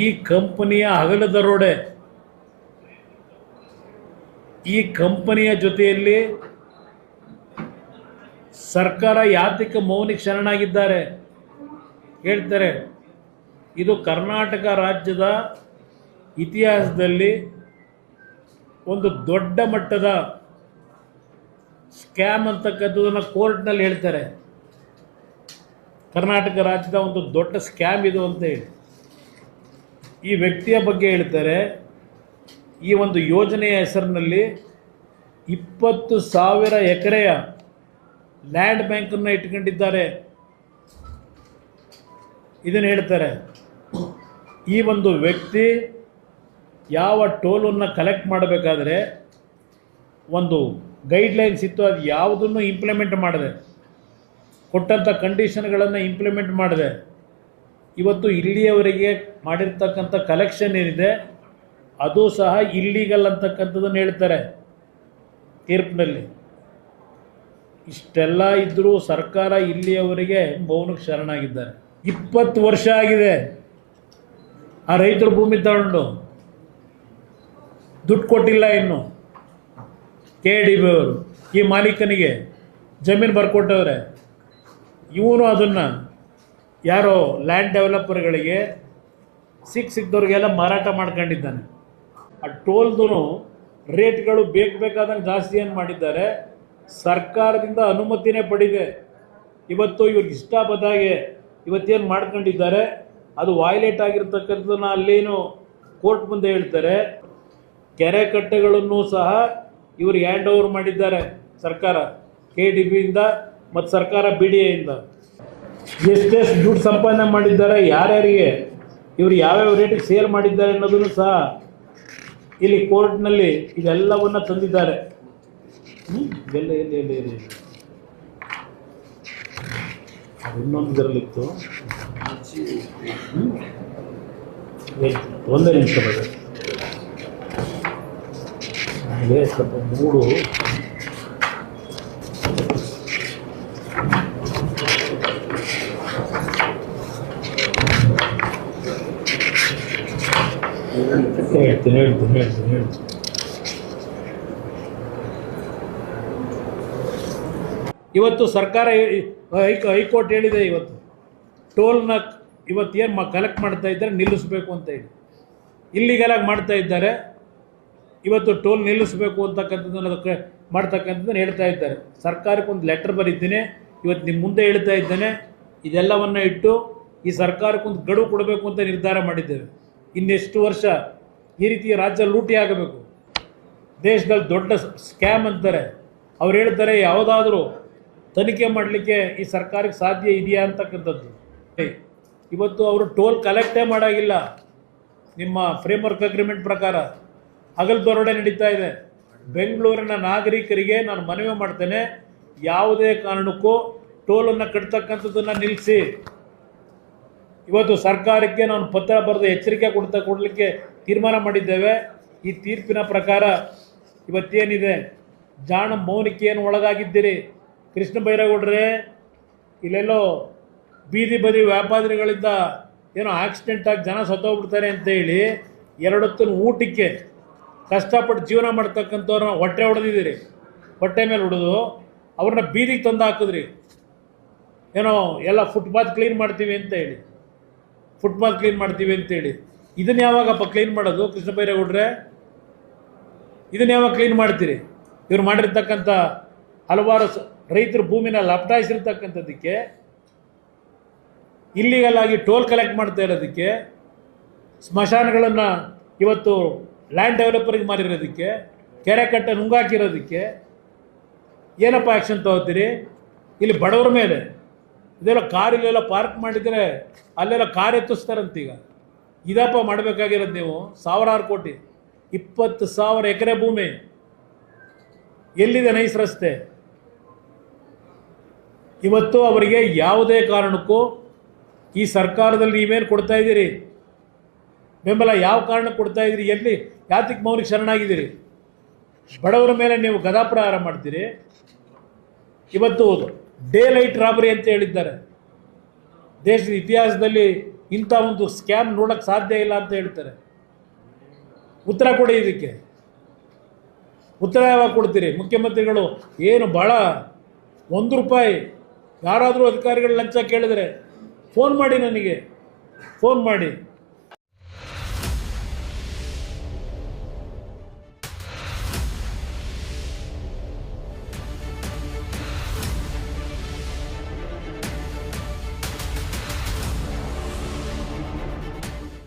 ಈ ಕಂಪನಿಯ ಹಗಲು ದರೋಡೆ, ಈ ಕಂಪನಿಯ ಜೊತೆಯಲ್ಲಿ ಸರ್ಕಾರ ಯಾತಕ ಮೌನಿಗೆ ಶರಣಾಗಿದ್ದಾರೆ ಹೇಳ್ತಾರೆ. ಇದು ಕರ್ನಾಟಕ ರಾಜ್ಯದ ಇತಿಹಾಸದಲ್ಲಿ ಒಂದು ದೊಡ್ಡ ಮಟ್ಟದ ಸ್ಕ್ಯಾಮ್ ಅಂತಕ್ಕಂಥದ್ದನ್ನು ಕೋರ್ಟ್ನಲ್ಲಿ ಹೇಳ್ತಾರೆ. ಕರ್ನಾಟಕ ರಾಜ್ಯದ ಒಂದು ದೊಡ್ಡ ಸ್ಕ್ಯಾಮ್ ಇದು ಅಂತ ಹೇಳಿ ಈ ವ್ಯಕ್ತಿಯ ಬಗ್ಗೆ ಹೇಳ್ತಾರೆ. ಈ ಒಂದು ಯೋಜನೆಯ ಹೆಸರಿನಲ್ಲಿ 20,000 ಎಕರೆಯ ಲ್ಯಾಂಡ್ ಬ್ಯಾಂಕನ್ನು ಇಟ್ಕೊಂಡಿದ್ದಾರೆ. ಇದನ್ನು ಹೇಳ್ತಾರೆ. ಈ ಒಂದು ವ್ಯಕ್ತಿ ಯಾವ ಟೋಲನ್ನು ಕಲೆಕ್ಟ್ ಮಾಡಬೇಕಾದ್ರೆ ಒಂದು ಗೈಡ್ಲೈನ್ಸ್ ಇತ್ತು, ಅದು ಯಾವುದನ್ನು ಇಂಪ್ಲಿಮೆಂಟ್ ಮಾಡಿದೆ, ಕೊಟ್ಟಂಥ ಕಂಡೀಷನ್ಗಳನ್ನು ಇಂಪ್ಲಿಮೆಂಟ್ ಮಾಡಿದೆ. ಇವತ್ತು ಇಲ್ಲಿಯವರೆಗೆ ಮಾಡಿರ್ತಕ್ಕಂಥ ಕಲೆಕ್ಷನ್ ಏನಿದೆ ಅದು ಸಹ ಇಲ್ಲೀಗಲ್ ಅಂತಕ್ಕಂಥದ್ದನ್ನು ಹೇಳ್ತಾರೆ ತೀರ್ಪಿನಲ್ಲಿ. ಇಷ್ಟೆಲ್ಲ ಇದ್ದರೂ ಸರ್ಕಾರ ಇಲ್ಲಿಯವರೆಗೆ ಮೌನಕ್ಕೆ ಶರಣಾಗಿದ್ದಾರೆ. 20 ವರ್ಷ ಆಗಿದೆ ಆ ರೈತರ ಭೂಮಿ ತಗೊಂಡು, ದುಡ್ಡು ಕೊಟ್ಟಿಲ್ಲ ಇನ್ನು. KDB ಅವರು ಈ ಮಾಲೀಕನಿಗೆ ಜಮೀನು ಬರ್ಕೊಟ್ಟವ್ರೆ. ಇವನು ಅದನ್ನು ಯಾರೋ ಲ್ಯಾಂಡ್ ಡೆವಲಪರ್ಗಳಿಗೆ ಸಿಕ್ಕಿದವ್ರಿಗೆಲ್ಲ ಮಾರಾಟ ಮಾಡ್ಕೊಂಡಿದ್ದಾನೆ. ಆ ಟೋಲ್ದು ರೇಟ್ಗಳು ಬೇಕಾದಂಗೆ ಜಾಸ್ತಿ ಏನು ಮಾಡಿದ್ದಾರೆ, ಸರ್ಕಾರದಿಂದ ಅನುಮತಿನೇ ಪಡಿದೆ. ಇವತ್ತು ಇವ್ರಿಗೆ ಇಷ್ಟ ಬಂದಾಗೆ ಇವತ್ತೇನು ಮಾಡ್ಕೊಂಡಿದ್ದಾರೆ ಅದು ವೈಲೇಟ್ ಆಗಿರ್ತಕ್ಕಂಥದ್ದನ್ನು ಅಲ್ಲೇನು ಕೋರ್ಟ್ ಮುಂದೆ ಹೇಳ್ತಾರೆ. ಕೆರೆ ಕಟ್ಟೆಗಳನ್ನು ಸಹ ಇವರು ಹ್ಯಾಂಡ್ ಓವರ್ ಮಾಡಿದ್ದಾರೆ ಸರ್ಕಾರ, KDBಯಿಂದ ಮತ್ತು ಸರ್ಕಾರ BDAಯಿಂದ. ಎಷ್ಟೆಷ್ಟು ದುಡ್ಡು ಸಂಪಾದನೆ ಮಾಡಿದ್ದಾರೆ, ಯಾರ್ಯಾರಿಗೆ ಇವರು ಯಾವ್ಯಾವ ರೇಟಿಗೆ ಸೇಲ್ ಮಾಡಿದ್ದಾರೆ ಅನ್ನೋದನ್ನು ಸಹ ಇಲ್ಲಿ ಕೋರ್ಟ್ನಲ್ಲಿ ಇದೆಲ್ಲವನ್ನು ತಂದಿದ್ದಾರೆ. ಇನ್ನೊಂದು ಇದರಲ್ಲಿತ್ತು, ಒಂದೇ ನಿಮಿಷ ಬರುತ್ತೆ ನನಗೆ ಸ್ವಲ್ಪ ಮೂಡು. ಹೇಳ್ತೀನಿ. ಇವತ್ತು ಸರ್ಕಾರ ಹೈಕೋರ್ಟ್ ಹೇಳಿದೆ, ಇವತ್ತು ಟೋಲ್ನ ಇವತ್ತೇನು ಕಲೆಕ್ಟ್ ಮಾಡ್ತಾ ಇದ್ದಾರೆ ನಿಲ್ಲಿಸಬೇಕು ಅಂತ ಹೇಳಿ. ಇಲ್ಲಿಗೆಲಾಗಿ ಮಾಡ್ತಾ ಇದ್ದಾರೆ. ಇವತ್ತು ಟೋಲ್ ನಿಲ್ಲಿಸಬೇಕು ಅಂತಕ್ಕಂಥದ್ದನ್ನು ಅದಕ್ಕೆ ಮಾಡ್ತಕ್ಕಂಥದ್ದನ್ನು ಹೇಳ್ತಾ ಇದ್ದಾರೆ. ಸರ್ಕಾರಕ್ಕೆ ಒಂದು ಲೆಟರ್ ಬರೀತೀನಿ, ಇವತ್ತು ನಿಮ್ಮ ಮುಂದೆ ಹೇಳ್ತಾ ಇದ್ದೇನೆ. ಇದೆಲ್ಲವನ್ನು ಇಟ್ಟು ಈ ಸರ್ಕಾರಕ್ಕೆ ಒಂದು ಗಡುವು ಕೊಡಬೇಕು ಅಂತ ನಿರ್ಧಾರ ಮಾಡಿದ್ದೇವೆ. ಇನ್ನೆಷ್ಟು ವರ್ಷ ಈ ರೀತಿ ರಾಜ್ಯ ಲೂಟಿ ಆಗಬೇಕು? ದೇಶದಲ್ಲಿ ದೊಡ್ಡ ಸ್ಕ್ಯಾಮ್ ಅಂತಾರೆ. ಅವ್ರು ಹೇಳ್ತಾರೆ ಯಾವುದಾದ್ರೂ ತನಿಖೆ ಮಾಡಲಿಕ್ಕೆ ಈ ಸರ್ಕಾರಕ್ಕೆ ಸಾಧ್ಯ ಇದೆಯಾ ಅಂತಕ್ಕಂಥದ್ದು. ಇವತ್ತು ಅವರು ಟೋಲ್ ಕಲೆಕ್ಟೇ ಮಾಡೋಂಗಿಲ್ಲ. ನಿಮ್ಮ ಫ್ರೇಮ್ವರ್ಕ್ ಅಗ್ರಿಮೆಂಟ್ ಪ್ರಕಾರ ಹಗಲು ದರೋಡೆ ನಡೀತಾ ಇದೆ. ಬೆಂಗಳೂರಿನ ನಾಗರಿಕರಿಗೆ ನಾನು ಮನವಿ ಮಾಡ್ತೇನೆ, ಯಾವುದೇ ಕಾರಣಕ್ಕೂ ಟೋಲನ್ನು ಕಟ್ತಕ್ಕಂಥದ್ದನ್ನು ನಿಲ್ಲಿಸಿ. ಇವತ್ತು ಸರ್ಕಾರಕ್ಕೆ ನಾನು ಪತ್ರ ಬರೆದು ಎಚ್ಚರಿಕೆ ಕೊಡಲಿಕ್ಕೆ ತೀರ್ಮಾನ ಮಾಡಿದ್ದೇವೆ. ಈ ತೀರ್ಪಿನ ಪ್ರಕಾರ ಇವತ್ತೇನಿದೆ, ಜಾಣ ಮೌನಕ್ಕೆ ಏನು ಒಳಗಾಗಿದ್ದೀರಿ? ಕೃಷ್ಣ ಬೈರೇಗೌಡರೇ, ಇಲ್ಲೆಲ್ಲೋ ಬೀದಿ ಬದಿ ವ್ಯಾಪಾರಿಗಳಿಂದ ಏನೋ ಆಕ್ಸಿಡೆಂಟಾಗಿ ಜನ ಸತ್ತೋಗ್ಬಿಡ್ತಾರೆ ಅಂತೇಳಿ 2 ಹೊತ್ತಿನ ಊಟಕ್ಕೆ ಕಷ್ಟಪಟ್ಟು ಜೀವನ ಮಾಡ್ತಕ್ಕಂಥವ್ರನ್ನ ಹೊಟ್ಟೆ ಹೊಡೆದಿದ್ದೀರಿ. ಹೊಟ್ಟೆ ಮೇಲೆ ಹೊಡೆದು ಅವ್ರನ್ನ ಬೀದಿಗೆ ತಂದು ಹಾಕಿದ್ರಿ. ಏನೋ ಎಲ್ಲ ಫುಟ್ಪಾತ್ ಕ್ಲೀನ್ ಮಾಡ್ತೀವಿ ಅಂತೇಳಿ, ಇದನ್ನು ಯಾವಾಗಪ್ಪ ಕ್ಲೀನ್ ಮಾಡೋದು? ಕೃಷ್ಣ ಬೈರೇಗೌಡ್ರೆ, ಇದನ್ನು ಯಾವಾಗ ಕ್ಲೀನ್ ಮಾಡ್ತೀರಿ? ಇವ್ರು ಮಾಡಿರ್ತಕ್ಕಂಥ ಹಲವಾರು ರೈತರ ಭೂಮಿನ ಲಪಟಾಯಿಸಿರ್ತಕ್ಕಂಥದ್ದಕ್ಕೆ, ಇಲ್ಲಿಗಲ್ ಆಗಿ ಟೋಲ್ ಕಲೆಕ್ಟ್ ಮಾಡ್ತಾ ಇರೋದಕ್ಕೆ, ಸ್ಮಶಾನಗಳನ್ನು ಇವತ್ತು ಲ್ಯಾಂಡ್ ಡೆವಲಪರಿಗೆ ಮಾರಿರೋದಕ್ಕೆ, ಕೆರೆ ಕಟ್ಟೆ ನುಂಗಾಕಿರೋದಕ್ಕೆ ಏನಪ್ಪ ಆ್ಯಕ್ಷನ್ ತಗೋತೀರಿ? ಇಲ್ಲಿ ಬಡವರ ಮೇಲೆ ಇದೆಲ್ಲ ಕಾರಿಲೆಲ್ಲ ಪಾರ್ಕ್ ಮಾಡಿದರೆ ಅಲ್ಲೆಲ್ಲ ಕಾರ್ ಎತ್ತಿಸ್ತಾರಂತೀಗ. ಇದಪ್ಪ ಮಾಡಬೇಕಾಗಿರೋದು ನೀವು. ಸಾವಿರಾರು ಕೋಟಿ, 20,000 ಎಕರೆ ಭೂಮಿ, ಎಲ್ಲಿದೆ ನೈಸ್ ರಸ್ತೆ? ಇವತ್ತು ಅವರಿಗೆ ಯಾವುದೇ ಕಾರಣಕ್ಕೂ ಈ ಸರ್ಕಾರದಲ್ಲಿ ನೀವೇನು ಕೊಡ್ತಾ ಇದ್ದೀರಿ ಬೆಂಬಲ, ಯಾವ ಕಾರಣಕ್ಕೆ ಕೊಡ್ತಾ ಇದ್ದೀರಿ? ಎಲ್ಲಿ ಯಾತಕ್ಕೆ ಮೌನಿಗೆ ಶರಣಾಗಿದ್ದೀರಿ? ಬಡವರ ಮೇಲೆ ನೀವು ಗದಾಪ್ರಹಾರ ಮಾಡ್ತೀರಿ. ಇವತ್ತು ಡೇ ಲೈಟ್ ರಾಬರಿ ಅಂತ ಹೇಳಿದ್ದಾರೆ. ದೇಶದ ಇತಿಹಾಸದಲ್ಲಿ ಇಂಥ ಒಂದು ಸ್ಕ್ಯಾಮ್ ನೋಡೋಕ್ಕೆ ಸಾಧ್ಯ ಇಲ್ಲ ಅಂತ ಹೇಳ್ತಾರೆ. ಉತ್ತರ ಕೊಡಿ ಇದಕ್ಕೆ. ಉತ್ತರ ಯಾವಾಗ ಕೊಡ್ತೀರಿ? ಮುಖ್ಯಮಂತ್ರಿಗಳು ಏನು ಭಾಳ ₹1 ಯಾರಾದರೂ ಅಧಿಕಾರಿಗಳು ಲಂಚ ಕೇಳಿದರೆ ಫೋನ್ ಮಾಡಿ, ನನಗೆ ಫೋನ್ ಮಾಡಿ.